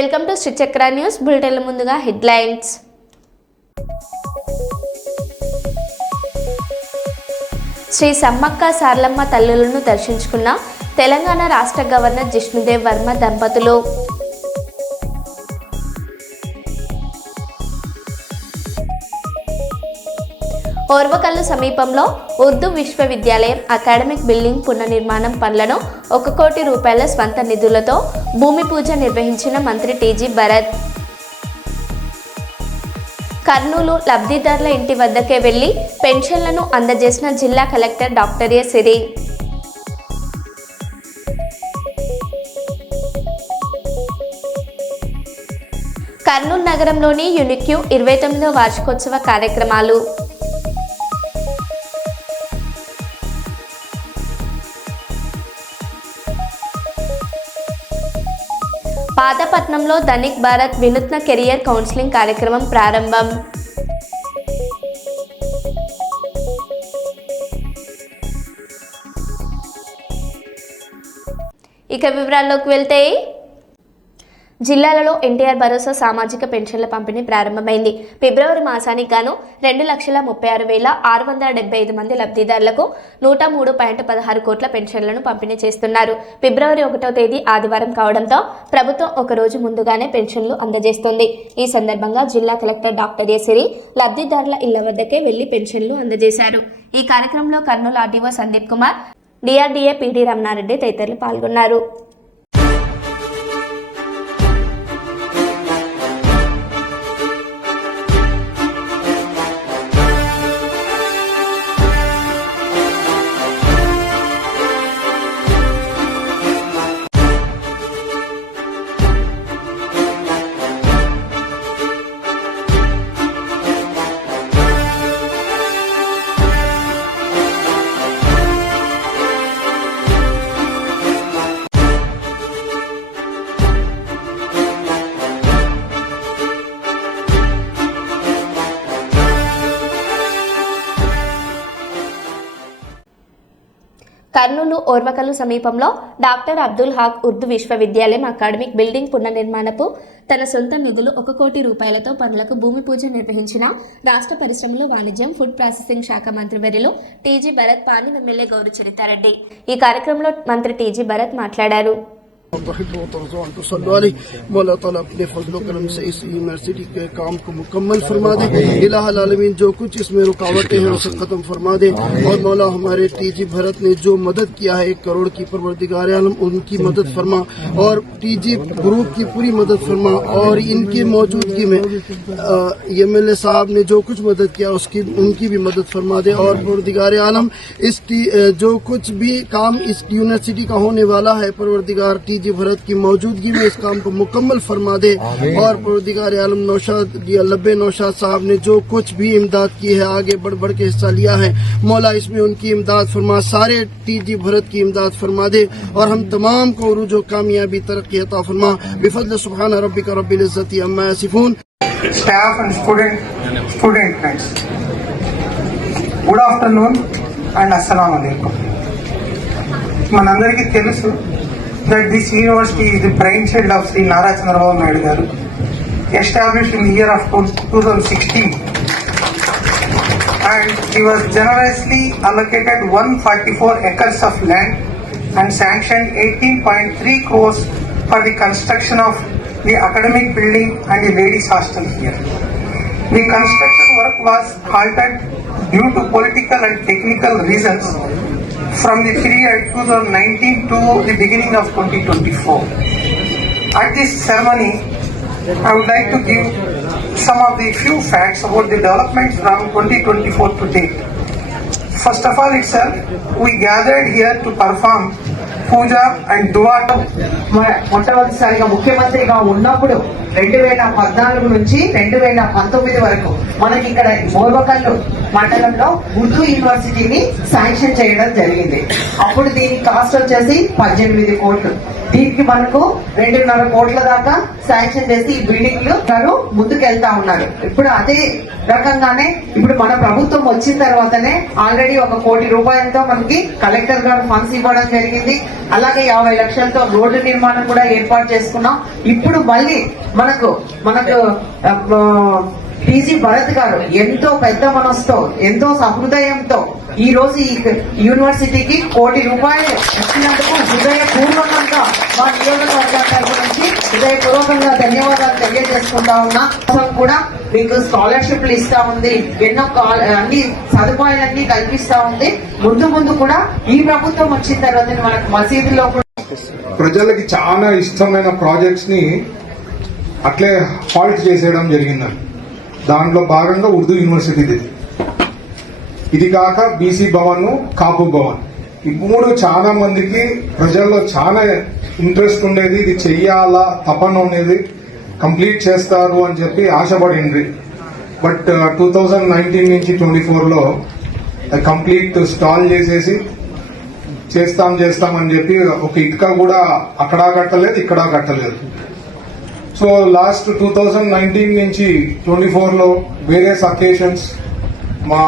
Welcome to Srichakra news బులెటిన్ల ముందుగా headlines. Shri Sammakka Sarlamma తల్లులను దర్శించుకున్న తెలంగాణ రాష్ట్ర గవర్నర్ జిష్ణుదేవ్ వర్మ దంపతులు. ఓర్వకల్లు సమీపంలో ఉర్దూ విశ్వవిద్యాలయం అకాడమిక్ బిల్డింగ్ పునర్నిర్మాణం పనులను ఒక కోటి రూపాయల స్వంత నిధులతో భూమి పూజ నిర్వహించిన మంత్రి టీజీ భరత్. కర్నూలు లబ్ధిదారుల ఇంటి వద్దకే వెళ్ళి పెన్షన్లను అందజేసిన జిల్లా collector doctor A Siri. Kurnool నగరంలోని యునిక్యూ ఇరవై తొమ్మిదవ వార్షికోత్సవ కార్యక్రమాలు పాతపట్నంలో ధనిక్ భారత్ వినూత్న కెరియర్ కౌన్సిలింగ్ కార్యక్రమం ప్రారంభం. ఇక వివరాల్లోకి వెళ్తే జిల్లాలలో ఎన్టీఆర్ భరోసా సామాజిక పెన్షన్ల పంపిణీ ప్రారంభమైంది. ఫిబ్రవరి మాసానికి గాను రెండు లక్షల ముప్పై ఆరు వేల ఆరు వందల డెబ్బై ఐదు మంది లబ్ధిదారులకు నూట మూడు పాయింట్ పదహారు కోట్ల పెన్షన్లను పంపిణీ చేస్తున్నారు. ఫిబ్రవరి ఒకటో తేదీ ఆదివారం కావడంతో ప్రభుత్వం ఒక రోజు ముందుగానే పెన్షన్లు అందజేస్తుంది. ఈ సందర్భంగా జిల్లా కలెక్టర్ డాక్టర్ ఎసిరి లబ్ధిదారుల ఇళ్ళ వద్దకే వెళ్ళి పెన్షన్లు అందజేశారు. ఈ కార్యక్రమంలో Kurnool RTO Sandeep Kumar DRDA PD Ramana Reddy తదితరులు పాల్గొన్నారు. కర్నూలు ఓర్వకలు సమీపంలో డాక్టర్ అబ్దుల్ హాక్ ఉర్దూ విశ్వవిద్యాలయం అకాడమిక్ బిల్డింగ్ పునర్నిర్మాణపు తన సొంత నిధులు ఒక కోటి రూపాయలతో పనులకు భూమి పూజ నిర్వహించిన రాష్ట్ర పరిశ్రమలో వాణిజ్యం ఫుడ్ ప్రాసెసింగ్ శాఖ మంత్రి వెరిలో టీజీ భరత్ పాణి ఎమ్మెల్యే గౌరి చరితారెడ్డి ఈ కార్యక్రమంలో మంత్రి టీజీ భరత్ మాట్లాడారు. صلی مولا تعالیٰ اپنے فضل و کرم سے اس یونیورسٹی کے کام کو مکمل فرما دے الہ العالمین جو کچھ اس میں رکاوٹیں ہیں اسے ختم فرما دے اور مولا ہمارے ٹی جی بھرت نے جو مدد کیا ہے ایک کروڑ کی پروردگار عالم ان کی مدد فرما۔ اور ٹی جی گروپ کی پوری مدد فرما۔ اور ان کی موجودگی میں ایم ایل اے صاحب نے جو کچھ مدد کیا اس کی ان کی بھی مدد فرما دے۔ اور پروردگار عالم اس کی جو کچھ بھی کام اس یونیورسٹی کا ہونے والا ہے پروردگار ٹی دیجیے بھرت کی موجودگی میں اس کام کو مکمل فرما دے۔ اور پردگار عالم نوشاد یا لب نوشاد صاحب نے جو کچھ بھی امداد کی ہے آگے بڑھ بڑھ کے حصہ لیا ہے۔ مولا اس میں ان کی امداد فرما سارے ٹی جی بھرت کی امداد فرما دے۔ اور ہم تمام کو عروج و کامیابی ترقی عطا فرما۔ بفضل سبحان ربک رب العزت عما یصفون۔ Staff and student student nights. Good afternoon and assalamu alaikum. మనందరికీ తెలుసు that this university is the brain child of Sri Nara Chandrababu Naidu గారు established in year of two and he was generously allocated 144 acres of land and sanctioned 18.3 crores for the construction of the academic building and the ladies hostel here. The construction work was halted due to political and technical reasons from the period 2019 to the beginning of 2024. At this ceremony, I would like to give some of the few facts about the developments from 2024 to date. First of all itself, we gathered here to perform puja and దువాట మొట్టమొదటిసారిగా ముఖ్యమంత్రిగా ఉన్నప్పుడు రెండు వేల పద్నాలుగు నుంచి రెండు వేల పంతొమ్మిది వరకు మనకి ఇక్కడ మోర్వకల్లు మండలంలో ఉర్దూ యూనివర్సిటీని శాంక్షన్ చేయడం జరిగింది. అప్పుడు దీని కాస్ట్ వచ్చేసి పద్దెనిమిది కోట్లు. దీనికి మనకు రెండున్నర కోట్ల దాకా శాంక్షన్ చేసి ఈ బిల్డింగ్లు గారు ముందుకెళ్తా ఉన్నారు. ఇప్పుడు అదే రకంగానే ఇప్పుడు మన ప్రభుత్వం వచ్చిన తర్వాతనే ఆల్రెడీ ఒక కోటి రూపాయలతో మనకి కలెక్టర్ గారు ఫండ్స్ ఇవ్వడం జరిగింది. అలాగే యాభై లక్షలతో రోడ్డు నిర్మాణం కూడా ఏర్పాటు చేసుకున్నాం. ఇప్పుడు మళ్ళీ మనకు మనకు ఆ, భరత్ గారు ఎంతో పెద్ద మనసుతో ఎంతో సహృదయంతో ఈ రోజు ఈ యూనివర్సిటీకి కోటి రూపాయలు ఇచ్చినందుకు హృదయపూర్వకంగా మా నియోజకవర్గం తరపు నుంచి హృదయపూర్వకంగా ధన్యవాదాలు తెలియజేసుకుంటా ఉన్నా. కూడా మీకు స్కాలర్షిప్లు ఇస్తా ఉంది ఎన్నో అన్ని సదుపాయాలన్నీ కల్పిస్తా ఉంది. ముందు ముందు కూడా ఈ ప్రభుత్వం వచ్చిన తర్వాత మనకు మసీదులో కూడా ప్రజలకి చాలా ఇష్టమైన ప్రాజెక్ట్స్ని అట్లే హాల్ట్ చేసేయడం జరిగిందండి. దాంట్లో భాగంగా ఉర్దూ యూనివర్సిటీ ఇది. ఇది కాక బీసీ భవన్ కాపు భవన్. ఈ మూడు చాలా మందికి ప్రజల్లో చాలా ఇంట్రెస్ట్ ఉండేది ఇది చెయ్యాలా తపన ఉండేది కంప్లీట్ చేస్తారు అని చెప్పి ఆశపడింది బట్ టూ థౌజండ్ నైన్టీన్ నుంచి ట్వంటీ ఫోర్లో కంప్లీట్ స్టాల్ చేసేసి చేస్తాం చేస్తామని చెప్పి ఒక ఇటుక కూడా అక్కడా కట్టలేదు ఇక్కడా కట్టలేదు. So last two thousand nineteen నుంచి ట్వంటీ ఫోర్లో వేరియస్ అకేషన్స్ మా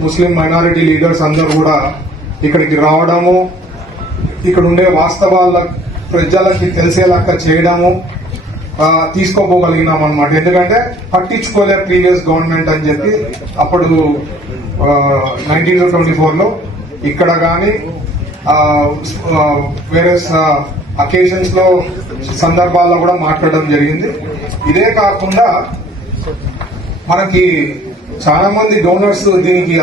ముస్లిం మైనారిటీ లీడర్స్ అందరూ కూడా ఇక్కడికి రావడము ఇక్కడ ఉండే వాస్తవాల ప్రజలకి తెలిసేలాగా చేయడము తీసుకోపోగలిగినాం అనమాట ఎందుకంటే పట్టించుకోలే ప్రీవియస్ గవర్నమెంట్ అని చెప్పి అప్పుడు నైన్టీన్ టు ట్వంటీ ఫోర్లో ఇక్కడ కానీ వేరే అకేషన్స్లో సందర్భాల్లో కూడా మాట్లాడడం జరిగింది. ఇదే కాకుండా మనకి చాలా మంది డోనర్స్ దీనికి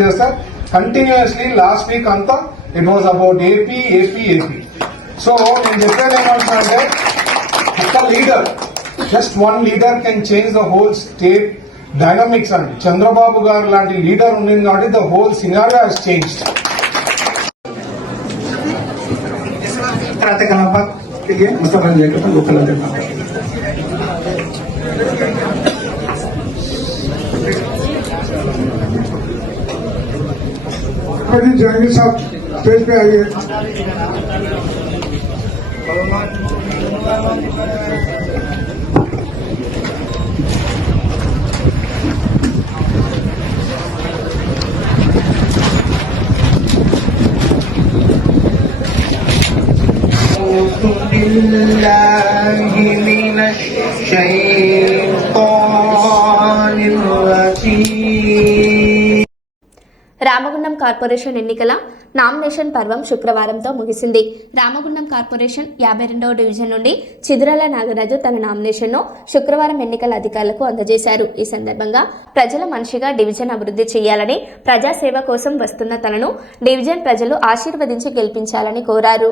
చేస్తారు. కంటిన్యూస్లీ లాస్ట్ వీక్ అంతా it was about AP AP AP so నేను చెప్పేది ఏమంటున్నానంటే ఒక leader just one leader can change the whole state dynamics అండి. చంద్రబాబు గారు లాంటి లీడర్ ఉండింది కాబట్టి the whole scenario has karate kalapak ya Mustafa Jaya kan gue pelajar Pergi jangan sab, face pe. Kalau mau, بالله من الشيطان الرجيم Ramagundam corporation ఎన్నికల nomination పర్వం శుక్రవారంతో ముగిసింది Ramagundam corporation యాభై రెండవ డివిజన్ నుండి చిదురాల నాగరాజు తన నామినేషన్ను శుక్రవారం ఎన్నికల అధికారులకు అందజేశారు ఈ సందర్భంగా ప్రజల మనిషిగా డివిజన్ అభివృద్ధి చేయాలని ప్రజాసేవ కోసం వస్తున్న తనను డివిజన్ ప్రజలు ఆశీర్వదించి గెలిపించాలని కోరారు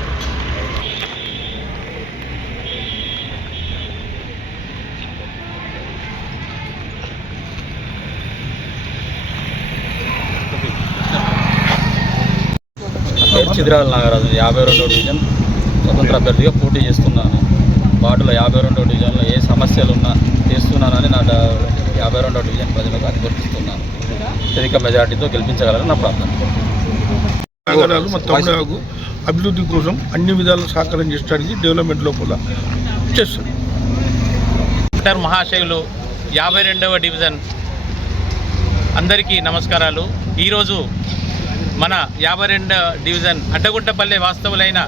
చిదిరాల నాగరాజు యాభై రెండో డివిజన్ స్వతంత్ర అభ్యర్థిగా పోటీ చేస్తున్నాను. వార్డులో యాభై రెండో డివిజన్లో ఏ సమస్యలు ఉన్నా చేస్తున్నానని నా యాభై రెండో డివిజన్ ప్రజలకు అధివర్తిస్తున్నాను అత్యధిక మెజార్టీతో గెలిపించగలని నా ప్రార్థన. నాగరాజు మా అభివృద్ధి కోసం అన్ని విధాలు సహకారం చేయడానికి డెవలప్మెంట్ లోపల చేస్తాడు. డాక్టర్ మహాశయులు యాభై రెండవ డివిజన్ అందరికీ నమస్కారాలు. ఈరోజు మన యాభై రెండవ డివిజన్ అడ్డగుంటపల్లె వాస్తవులైన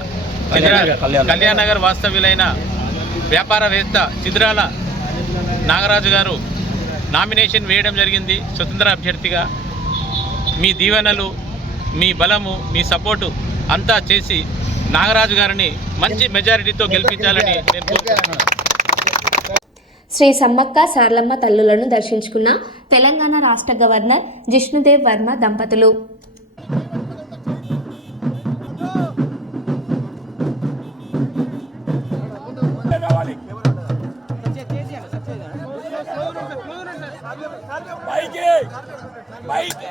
చిద్రా- కళ్యాణ్. కళ్యాణ్ నగర్ వాస్తవ్యులైన వ్యాపారవేత్త చిద్రాల నాగరాజు గారు నామినేషన్ వేయడం జరిగింది. స్వతంత్ర అభ్యర్థిగా మీ దీవెనలు మీ బలము మీ సపోర్టు అంతా చేసి నాగరాజు గారిని మంచి మెజారిటీతో గెలిపించాలని నేను కోరుకుంటున్నాను. శ్రీ సమ్మక్క సార్లమ్మ తల్లులను దర్శించుకున్న తెలంగాణ రాష్ట్ర గవర్నర్ జిష్ణుదేవ్ వర్మ దంపతులు. పైకి పైకి.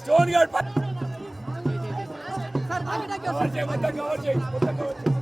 స్టోన్ గార్డ్ సార్ కవర్ చేయి? కవర్ చేయి? కవర్ చేయి?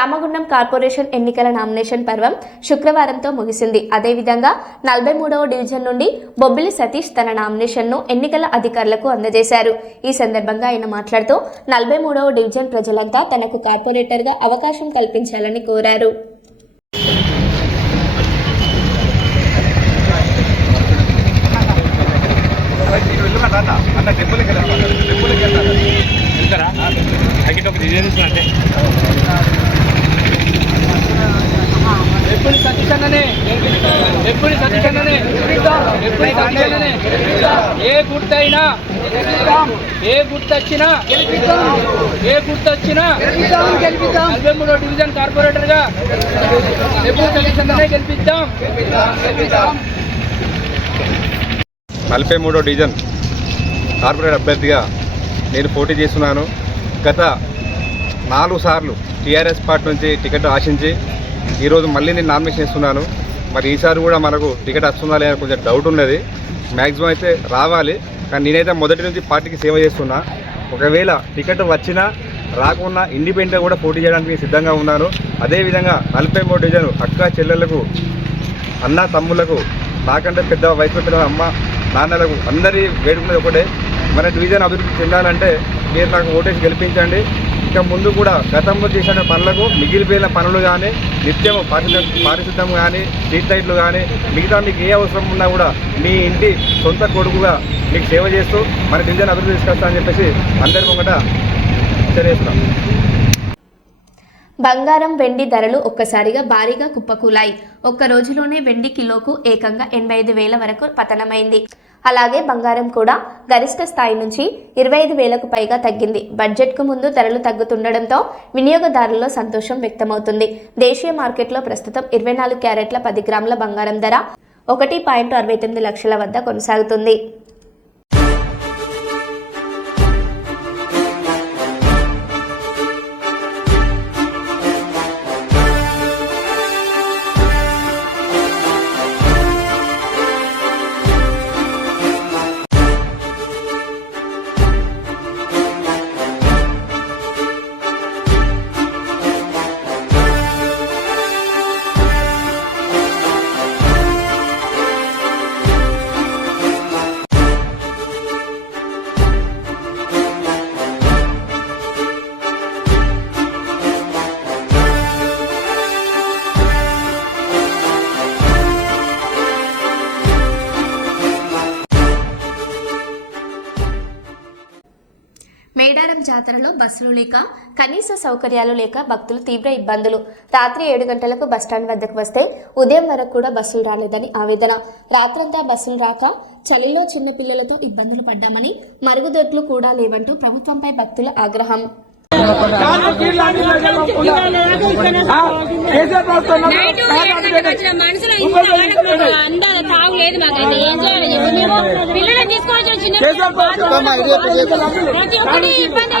రామగుండం కార్పొరేషన్ ఎన్నికల నామినేషన్ పర్వం శుక్రవారంతో ముగిసింది అదేవిధంగా నలభై మూడవ డివిజన్ నుండి బొబ్బిలి సతీష్ తన నామినేషన్ను ఎన్నికల అధికారులకు అందజేశారు ఈ సందర్భంగా ఆయన మాట్లాడుతూ నలభై మూడవ డివిజన్ ప్రజలంతా తనకు కార్పొరేటర్గా అవకాశం కల్పించాలని కోరారు ఎప్పుడు సతీషన్ననే? ఎప్పుడు సతీషన్ననే? ఎప్పుడు సతీషన్ననే? ఏ గుర్తైనా ఏ గుర్తొచ్చినా ఏ గుర్తొచ్చినా నలభై మూడో డివిజన్ కార్పొరేటర్గా ఎప్పుడు సతీషన్ననే గెలిపిద్దాం? నలభై మూడో డివిజన్ కార్పొరేట్ అభ్యర్థిగా నేను పోటీ చేస్తున్నాను. గత నాలుగు సార్లు టీఆర్ఎస్ పార్టీ నుంచి టికెట్ ఆశించి ఈరోజు మళ్ళీ నేను నామినేషన్ ఇస్తున్నాను మరి ఈసారి కూడా మనకు టికెట్ వస్తుందా లేదా కొంచెం డౌట్ ఉన్నది. మ్యాక్సిమం అయితే రావాలి. కానీ నేనైతే మొదటి నుంచి పార్టీకి సేవ చేస్తున్నా. ఒకవేళ టికెట్ వచ్చినా రాకున్నా ఇండిపెండెంట్గా కూడా పోటీ చేయడానికి నేను సిద్ధంగా ఉన్నాను. అదేవిధంగా నలభై మూడు డివిజన్ అక్క చెల్లెలకు అన్న తమ్ముళ్ళకు నాకంటే పెద్ద వయసు పెద్ద అమ్మ నాన్నలకు అందరి వేడుకునేది ఒకటే. మన డివిజన్ అభివృద్ధి చెందాలంటే మీరు నాకు ఓటేసి గెలిపించండి. ఇక ముందు కూడా గతంలో చేసిన పనులకు మిగిలిపోయిన పనులు కానీ నిత్యం పారిశుద్ధం కానీ స్ట్రీట్ లైట్లు కానీ మిగతా మీకు ఏ అవసరం ఉన్నా కూడా మీ ఇంటి సొంత కొడుకుగా మీకు సేవ చేస్తూ మన డివిజన్ అభివృద్ధి తీసుకొస్తా అని చెప్పేసి అందరి ముంగట తెలియజేస్తున్నాం బంగారం వెండి ధరలు ఒక్కసారిగా భారీగా కుప్పకూలాయి. ఒక్క రోజులోనే వెండి కిలోకు ఏకంగా ఎనభై ఐదు వేల వరకు పతనమైంది. అలాగే బంగారం కూడా గరిష్ట స్థాయి నుంచి ఇరవై ఐదు వేలకు పైగా తగ్గింది. బడ్జెట్కు ముందు ధరలు తగ్గుతుండడంతో వినియోగదారుల్లో సంతోషం వ్యక్తమవుతుంది. దేశీయ మార్కెట్లో ప్రస్తుతం ఇరవై నాలుగు క్యారెట్ల పది గ్రాముల బంగారం ధర ఒకటి పాయింట్ అరవై తొమ్మిది లక్షల వద్ద కొనసాగుతుంది. బస్సులు లేక? కనీస సౌకర్యాలు లేక భక్తులు తీవ్ర ఇబ్బందులు. రాత్రి ఏడు గంటలకు బస్టాండ్ వద్దకు వస్తే ఉదయం వరకు కూడా బస్సులు రాలేదని ఆవేదన. రాత్రంతా బస్సులు రాక చలిలో చిన్న పిల్లలతో ఇబ్బందులు పడ్డామని మరుగుదొడ్లు కూడా లేవంటూ ప్రభుత్వంపై భక్తుల ఆగ్రహం. మనుషులు అందాల తావు మాకైతే ఏం చేయాలి మేము ప్రతి ఒక్కటి ఇబ్బంది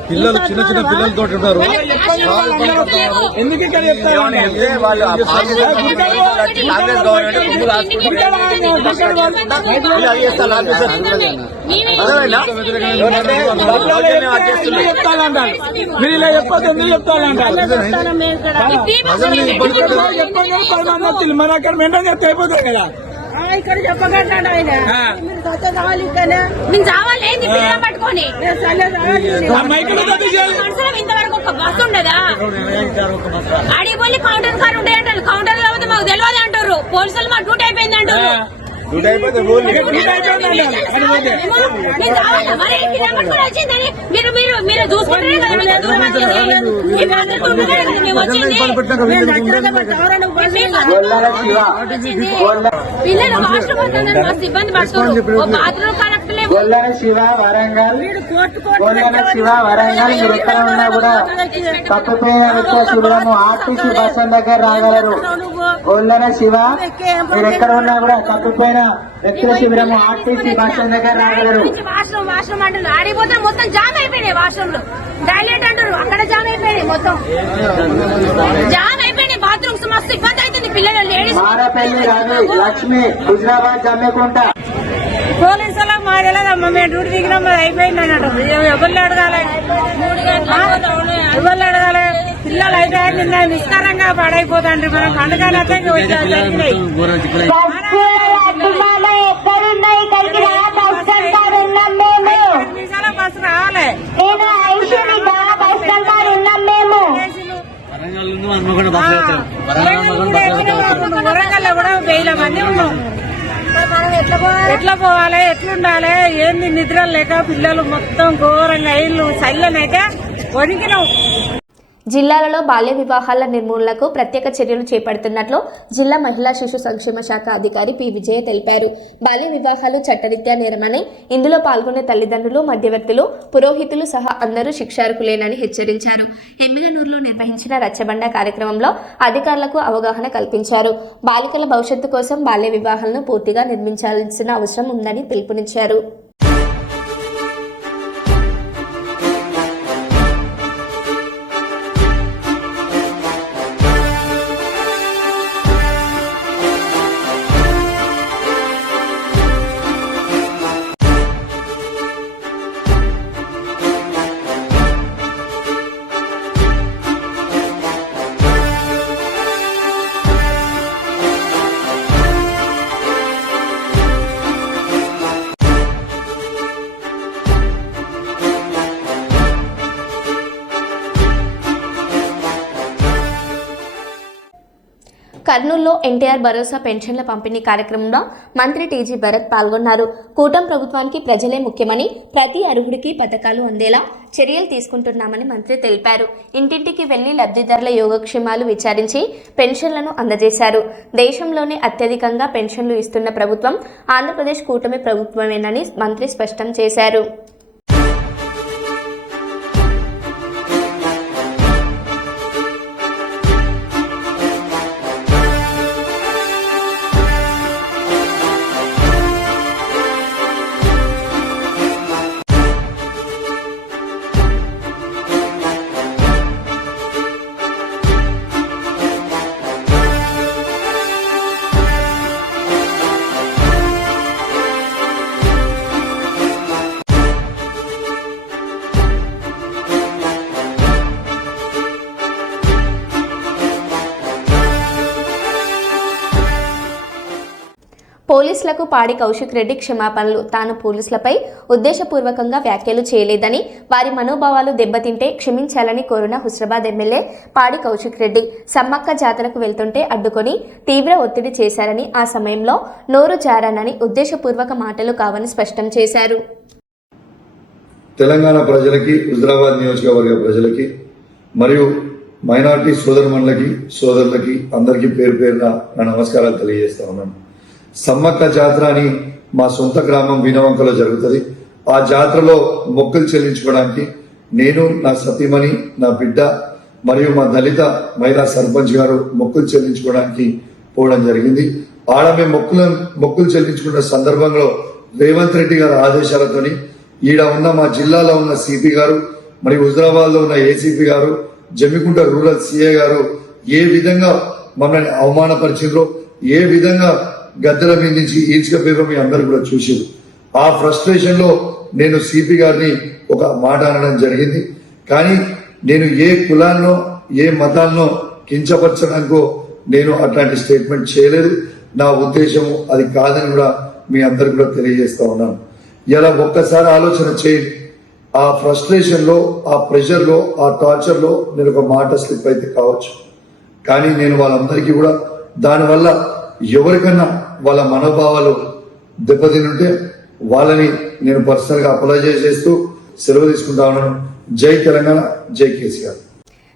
పిల్లలు చిన్న చిన్న పిల్లలతో ఉన్నారు. ఎందుకు ఇక్కడ మీరు ఇలా చెప్పొద్దు ఎందుకు చెప్తానంటారు చెప్పండి పది మంది వచ్చింది మన అక్కడ మెంటల్ చెప్తే. అయిపోతుంది కదా ఇక్కడ చెప్పగట్టాడు ఆయన. మేము చావాలి ఏంది పిల్లలు పట్టుకొని? ఇంతవరకు ఒక బస్సు ఉండదా? అడిగి పోయి కౌంటర్ కార్ ఉండే అంటారు. కౌంటర్ లేకపోతే మాకు తెలియదు అంటారు. పోలీసులు మా డ్యూటీ అయిపోయింది అంటారు. డ్యూటీ అయిపోయిందంటారు. అది పోతే. మేము చావాలా? మరి పిల్లలు పట్టుకొని వచ్చిందని మీరు మీరు మీరు చూసుకుంటారే కదా మీరు దూరం. పిల్లలు వాష్రూమ్ మస్తు ఇబ్బంది పడుతున్నారు ఓ బాత్రూమ్ కరెక్ట్ లేవు గొల్లల శివ వరంగల్ గొల్లల శివ వరంగల్ మీరు ఎక్కడ ఉన్నా కూడా తప్పిపోయిన నిత్య శిబిరము ఆర్టీసీ బస్ స్టాండ్ దగ్గర రాగలరు గొల్లల శివ మీరు ఎక్కడ ఉన్నా కూడా తప్పిపోయిన వ్యక్తుల శిబిరము ఆర్టీసీ బస్ స్టాండ్ దగ్గర రాగలరు వాష్రూమ్ వాష్రూమ్ అంటున్నారు ఆడిపోతే మొత్తం జామ్ అయిపోయినాయి వాష్రూమ్లో టాయిలెట్ అంటారు అక్కడ జామ్ అయిపోయినాయి మొత్తం జామ్ అయిపోయినాయి బాత్రూమ్స్ మస్తు ఇబ్బంది అవుతుంది పిల్లలు లేడీస్ మారపల్లి రవి లక్ష్మి హుజరాబాద్ జమ్మికుంట పోలీసులు మా తెలియదమ్మా మేము డ్యూటీ దిగినాం అయిపోయింది అన్నట్టు. ఎవరు అడగాలి? ఎవరు అడగాలి? పిల్లలు అయితే నిన్న నిష్కారంగా పాడైపోతాండ్రి. మనం నిమిషాల బస్సు రావాలి. వరంగల్ కూడా వేల మంది ఉన్నాం. ఎట్లా పోవాలి? ఎట్లుండాలి? ఏంది నిద్ర లేక పిల్లలు మొత్తం ఘోరంగా ఇల్లు చల్లనైతే వణికినావు జిల్లాలలో బాల్య వివాహాల నిర్మూలనకు ప్రత్యేక చర్యలు చేపడుతున్నట్లు జిల్లా మహిళా శిశు సంక్షేమ శాఖ అధికారి పి. విజయ తెలిపారు. బాల్య వివాహాలు చట్టరీత్యా నేరమని ఇందులో పాల్గొనే తల్లిదండ్రులు మధ్యవర్తులు పురోహితులు సహా అందరూ శిక్షార్హులేనని హెచ్చరించారు. ఎమ్మిగనూరులో నిర్వహించిన రచ్చబండ కార్యక్రమంలో అధికారులకు అవగాహన కల్పించారు. బాలికల భవిష్యత్తు కోసం బాల్య వివాహాలను పూర్తిగా నిర్మించాల్సిన అవసరం ఉందని పిలుపునిచ్చారు. ఎన్టీఆర్ భరోసా పెన్షన్ల పంపిణీ కార్యక్రమంలో మంత్రి టీజీ భరత్ పాల్గొన్నారు. కూటమి ప్రభుత్వానికి ప్రజలే ముఖ్యమని ప్రతి అర్హుడికి పథకాలు అందేలా చర్యలు తీసుకుంటున్నామని మంత్రి తెలిపారు. ఇంటింటికి వెళ్ళి లబ్ధిదారుల యోగక్షేమాలు విచారించి పెన్షన్లను అందజేశారు. దేశంలోనే అత్యధికంగా పెన్షన్లు ఇస్తున్న ప్రభుత్వం ఆంధ్రప్రదేశ్ కూటమి ప్రభుత్వమేనని మంత్రి స్పష్టం చేశారు. పాడి కౌశిక్ రెడ్డి క్షమాపణలు తాను పోలీసులపై ఉద్దేశపూర్వకంగా వ్యాఖ్యలు చేయలేదని వారి మనోభావాలు దెబ్బతింటే క్షమించాలని కోరిన హుస్రాబాద్ ఎమ్మెల్యే పాడి కౌశిక్ రెడ్డి సమ్మక్క జాతరకు వెళ్తుంటే అడ్డుకొని తీవ్ర ఒత్తిడి చేశారని ఆ సమయంలో నోరు జారానని ఉద్దేశపూర్వక మాటలు కావని స్పష్టం చేశారు. తెలంగాణ ప్రజలకి హుజరాబాద్ నియోజకవర్గ ప్రజలకి మరియు మైనార్టీ సోదరుమణులకి సోదరులకి అందరికీ పేరు పేరున నా నమస్కారాలు తెలియజేస్తా ఉన్నాను. సమ్మక్క జాతర అని మా సొంత గ్రామం వినవంకలో జరుగుతుంది. ఆ జాతరలో మొక్కులు చెల్లించుకోవడానికి నేను నా సతీమణి నా బిడ్డ మరియు మా దళిత మహిళా సర్పంచ్ గారు మొక్కులు చెల్లించుకోవడానికి పోవడం జరిగింది. ఆడ మేము మొక్కులు మొక్కులు చెల్లించుకున్న సందర్భంలో రేవంత్ రెడ్డి గారి ఆదేశాలతోని ఈడ ఉన్న మా జిల్లాలో ఉన్న సిపి గారు మరియు హుజరాబాద్లో ఉన్న ఏసీపీ గారు జమ్మికుంట రూరల్ సిఏ గారు ఏ విధంగా మమ్మల్ని అవమానపరిచిండ్రో ఏ విధంగా గద్దెల మీద నుంచి ఈడ్చుకపోయారో మీ అందరు కూడా చూసారు ఆ ఫ్రస్ట్రేషన్లో నేను సిపి గారిని ఒక మాట అనడం జరిగింది. కానీ నేను ఏ కులాన్నో ఏ మతాన్నో కించపరచడానికో నేను అట్లాంటి స్టేట్మెంట్ చేయలేదు. నా ఉద్దేశం అది కాదని కూడా మీ అందరు కూడా తెలియజేస్తా ఉన్నాను. ఇలా ఒక్కసారి ఆలోచన చేయండి. ఆ ఫ్రస్ట్రేషన్లో ఆ ప్రెషర్లో ఆ టార్చర్లో నేను ఒక మాట స్లిప్ అయితే కావచ్చు. కానీ నేను వాళ్ళందరికీ కూడా దానివల్ల ఎవరికన్నా వాళ్ళ మనోభావాలు దెబ్బతినుంటే వాళ్ళని నేను పర్సనల్గా గా చేస్తూ సెలవు తీసుకుంటా ఉన్నాను. జై తెలంగాణ జై కేసీఆర్.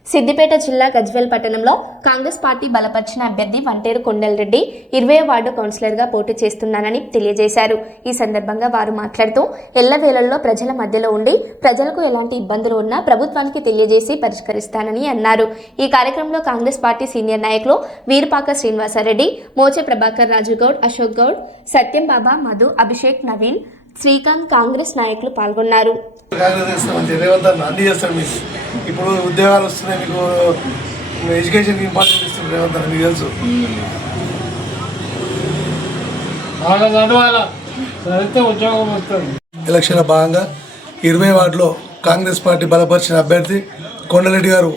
సిద్దిపేట జిల్లా గజ్వేల్ పట్టణంలో కాంగ్రెస్ పార్టీ బలపరిచిన అభ్యర్థి వంటేరు కొండలరెడ్డి ఇరవై వార్డు కౌన్సిలర్గా పోటీ చేస్తున్నానని తెలియజేశారు. ఈ సందర్భంగా వారు మాట్లాడుతూ ఎల్లవేళల్లో ప్రజల మధ్యలో ఉండి ప్రజలకు ఎలాంటి ఇబ్బందులు ఉన్నా ప్రభుత్వానికి తెలియజేసి పరిష్కరిస్తానని అన్నారు. ఈ కార్యక్రమంలో కాంగ్రెస్ పార్టీ సీనియర్ నాయకులు వీరపాక శ్రీనివాసారెడ్డి మోచే ప్రభాకర్ రాజు గౌడ్ అశోక్ గౌడ్ సత్యం బాబా మధు అభిషేక్ నవీన్ శ్రీకాంత్ కాంగ్రెస్ నాయకులు పాల్గొన్నారు. ఇప్పుడు ఉద్యోగాలు వస్తున్నాయి మీకు ఎడ్యుకేషన్ ఇంపార్టెంట్ ఇస్తుంది రేవంత్ అన్న మీకు తెలుసు. ఉద్యోగం వస్తుంది. ఎలక్షన్ల భాగంగా ఇరవై వార్డులో కాంగ్రెస్ పార్టీ బలపరిచిన అభ్యర్థి కొండరెడ్డి గారు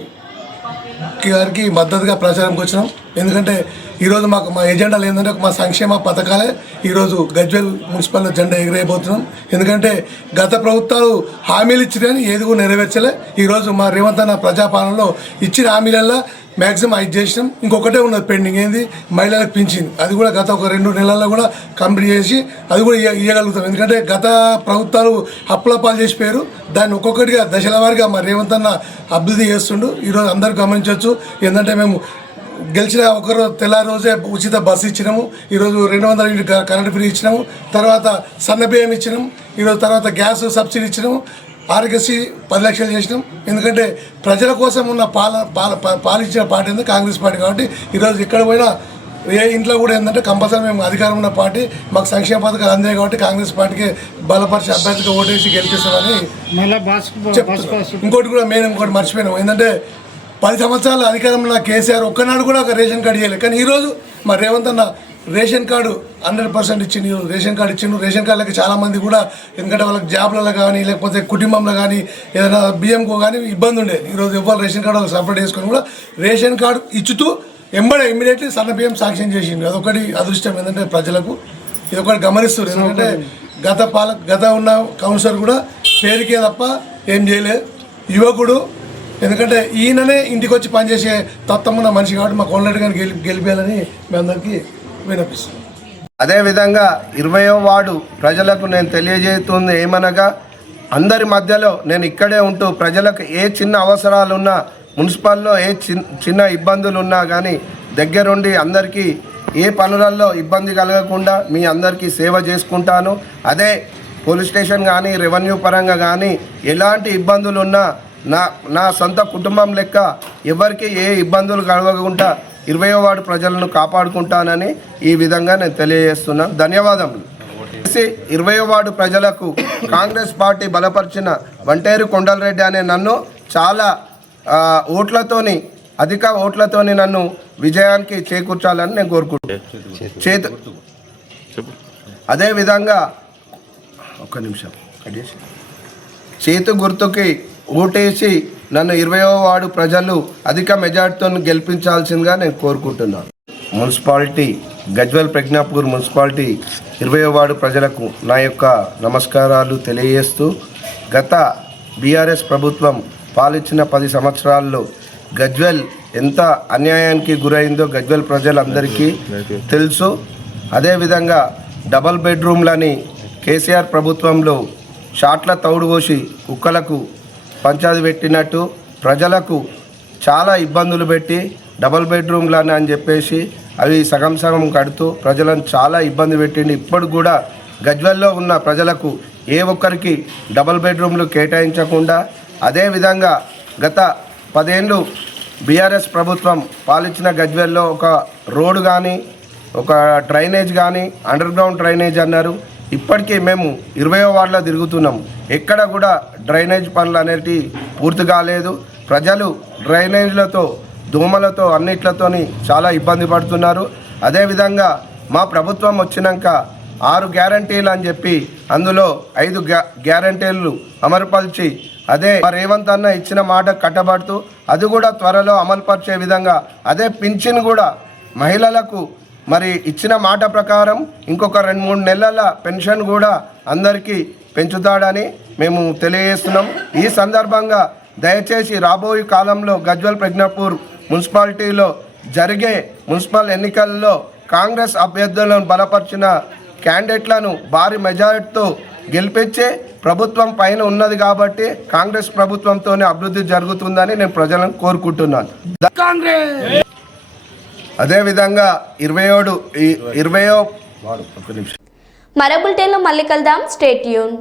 గారికి మద్దతుగా ప్రచారంకి వచ్చినాం. ఎందుకంటే ఈరోజు మాకు మా ఎజెండాలు ఏంటంటే మా సంక్షేమ పథకాలే ఈరోజు గజ్వెల్ మున్సిపల్ జెండా ఎగిరేయబోతున్నాం ఎందుకంటే గత ప్రభుత్వాలు హామీలు ఇచ్చినాయని ఏది కూడా నెరవేర్చలే. ఈరోజు మా రేవంత్ అన్న ప్రజాపాలనలో ఇచ్చిన హామీలల్లో మ్యాక్సిమం ఐదు చేసినాం. ఇంకొకటే ఉన్నది పెండింగ్. ఏంది? మహిళలకు పింఛన్. అది కూడా గత ఒక రెండు నెలల్లో కూడా కంప్లీట్ చేసి అది కూడా ఇవ్వగలుగుతాం ఎందుకంటే గత ప్రభుత్వాలు అప్పులపాలు చేసిపోయారు. దాన్ని ఒక్కొక్కటిగా దశల వారిగా మరి రేవంత్ అన్న అభివృద్ధి చేస్తుండు. ఈరోజు అందరూ గమనించవచ్చు. ఏంటంటే మేము గెలిచిన ఒకరు తెల్లారి రోజే ఉచిత బస్సు ఇచ్చినాము. ఈరోజు రెండు వందల యూనిట్ కరెంట్ ఫ్రీ ఇచ్చినాము. తర్వాత సన్న బియ్యం ఇచ్చినాము. ఈరోజు తర్వాత గ్యాస్ సబ్సిడీ ఇచ్చినాము. ఆరోగ్యశ్రీ పది లక్షలు చేసినాం. ఎందుకంటే ప్రజల కోసం ఉన్న పాల పాల పాలించిన పార్టీ ఉంది కాంగ్రెస్ పార్టీ కాబట్టి ఈరోజు ఎక్కడ పోయినా ఏ ఇంట్లో కూడా ఏంటంటే కంపల్సరీ మేము అధికారం ఉన్న పార్టీ మాకు సంక్షేమ పథకాలు అందాయి కాబట్టి కాంగ్రెస్ పార్టీకి బలపరిచి అభ్యర్థిగా ఓటేసి గెలిపిస్తామని ఇంకోటి కూడా మేము ఇంకోటి మర్చిపోయినాం. ఏంటంటే పది సంవత్సరాల అధికారంలో ఉన్న కేసీఆర్ ఒక్కనాడు కూడా ఒక రేషన్ కార్డు ఇవ్వలేదు. కానీ ఈరోజు మా రేవంత్ అన్న రేషన్ కార్డు హండ్రెడ్ పర్సెంట్ ఇచ్చిండు రేషన్ కార్డు ఇచ్చిండు. రేషన్ కార్డులకి చాలామంది కూడా ఎందుకంటే వాళ్ళకి జాబ్లలో కానీ లేకపోతే కుటుంబంలో కానీ ఏదైనా బియ్యంకో కానీ ఇబ్బంది ఉండేది. ఈరోజు ఎవరు రేషన్ కార్డు వాళ్ళు సపరేట్ చేసుకొని కూడా రేషన్ కార్డు ఇచ్చుతూ ఎంబడే ఇమ్మీడియట్లీ సన్న బియ్యం సాంక్షన్ చేసిండు. అదొకటి అదృష్టం ఏంటంటే ప్రజలకు. ఇది ఒకటి గమనిస్తుంది ఎందుకంటే గత పాల గత ఉన్న కౌన్సిలర్ కూడా పేరుకే తప్ప ఏం చేయలేదు. యువకుడు. ఎందుకంటే ఈయననే ఇంటికి వచ్చి పనిచేసే తత్తమున్న మనిషి కాబట్టి మా కొండరెడ్డి గారిని గెలి గెలిపేయాలని మీ అందరికీ వినిపిస్తుంది. అదేవిధంగా ఇరవయో వార్డు ప్రజలకు నేను తెలియజేస్తుంది ఏమనగా అందరి మధ్యలో నేను ఇక్కడే ఉంటూ ప్రజలకు ఏ చిన్న అవసరాలున్నా మున్సిపల్లో ఏ చిన్న ఇబ్బందులు ఉన్నా కానీ దగ్గరుండి అందరికీ ఏ పనులలో ఇబ్బంది కలగకుండా మీ అందరికీ సేవ చేసుకుంటాను. అదే పోలీస్ స్టేషన్ కానీ రెవెన్యూ పరంగా కానీ ఎలాంటి ఇబ్బందులు ఉన్నా నా నా సొంత కుటుంబం లెక్క ఎవరికి ఏ ఇబ్బందులు కలగకుండా ఇరవయో వార్డు ప్రజలను కాపాడుకుంటానని ఈ విధంగా నేను తెలియజేస్తున్నాను ధన్యవాదములు. చేసి ఇరవయో వార్డు ప్రజలకు కాంగ్రెస్ పార్టీ బలపరిచిన వంటేరు కొండలరెడ్డి అనే నన్ను చాలా ఓట్లతోని అధిక ఓట్లతోని నన్ను విజయానికి చేకూర్చాలని నేను కోరుకుంటున్నాను. చేతు అదేవిధంగా ఒక్క నిమిషం చేతు గుర్తుకి ఓటేసి నన్ను ఇరవయో వార్డు ప్రజలు అధిక మెజార్టీతో గెలిపించాల్సిందిగా నేను కోరుకుంటున్నాను. మున్సిపాలిటీ గజ్వల్ ప్రజ్ఞాపూర్ మున్సిపాలిటీ ఇరవయో వార్డు ప్రజలకు నా యొక్క నమస్కారాలు తెలియజేస్తూ గత బీఆర్ఎస్ ప్రభుత్వం పాలించిన పది సంవత్సరాల్లో గజ్వెల్ ఎంత అన్యాయానికి గురైందో గజ్వెల్ ప్రజలందరికీ తెలుసు. అదేవిధంగా డబల్ బెడ్రూమ్లని కేసీఆర్ ప్రభుత్వంలో షాట్ల తౌడు పోసి కుక్కలకు పంచాయతీ పెట్టినట్టు ప్రజలకు చాలా ఇబ్బందులు పెట్టి డబల్ బెడ్రూమ్లని అని చెప్పేసి అవి సగం సగం కడుతూ ప్రజలను చాలా ఇబ్బంది పెట్టింది ఇప్పుడు కూడా గజ్వెల్లో ఉన్న ప్రజలకు ఏ ఒక్కరికి డబల్ బెడ్రూమ్లు కేటాయించకుండా అదేవిధంగా గత పదేళ్ళు బీఆర్ఎస్ ప్రభుత్వం పాలించిన గజ్వెల్లో ఒక రోడ్డు కానీ ఒక డ్రైనేజ్ కానీ అండర్ గ్రౌండ్ డ్రైనేజ్ అన్నారు. ఇప్పటికీ మేము ఇరవయో వార్డులో తిరుగుతున్నాం. ఎక్కడ కూడా డ్రైనేజ్ పనులు అనేటివి పూర్తి కాలేదు. ప్రజలు డ్రైనేజ్లతో దోమలతో అన్నిట్లతోని చాలా ఇబ్బంది పడుతున్నారు. అదేవిధంగా మా ప్రభుత్వం వచ్చినాక ఆరు గ్యారంటీలు అని చెప్పి అందులో ఐదు గ్యా గ్యారంటీలు అమలుపరిచి అదే రేవంత్ అన్న ఇచ్చిన మాట కట్టబడుతూ అది కూడా త్వరలో అమలుపరిచే విధంగా అదే పింఛన్ కూడా మహిళలకు మరి ఇచ్చిన మాట ప్రకారం ఇంకొక రెండు మూడు నెలల పెన్షన్ కూడా అందరికీ పెంచుతాడని మేము తెలియజేస్తున్నాం. ఈ సందర్భంగా దయచేసి రాబోయే కాలంలో గజ్వల్ ప్రజ్ఞాపూర్ మున్సిపాలిటీలో జరిగే మున్సిపల్ ఎన్నికల్లో కాంగ్రెస్ అభ్యర్థులను బలపరిచిన క్యాండిడేట్లను భారీ మెజారిటీతో గెలిపించే ప్రభుత్వం పైన ఉన్నది కాబట్టి కాంగ్రెస్ ప్రభుత్వంతోనే అభివృద్ధి జరుగుతుందని నేను ప్రజలను కోరుకుంటున్నాను. కాంగ్రెస్! అదేవిధంగా ఇరవై ఏడు ఇరవయో మరో బులెటిన్లో మళ్ళీ కలుద్దాం. స్టేట్ యూన్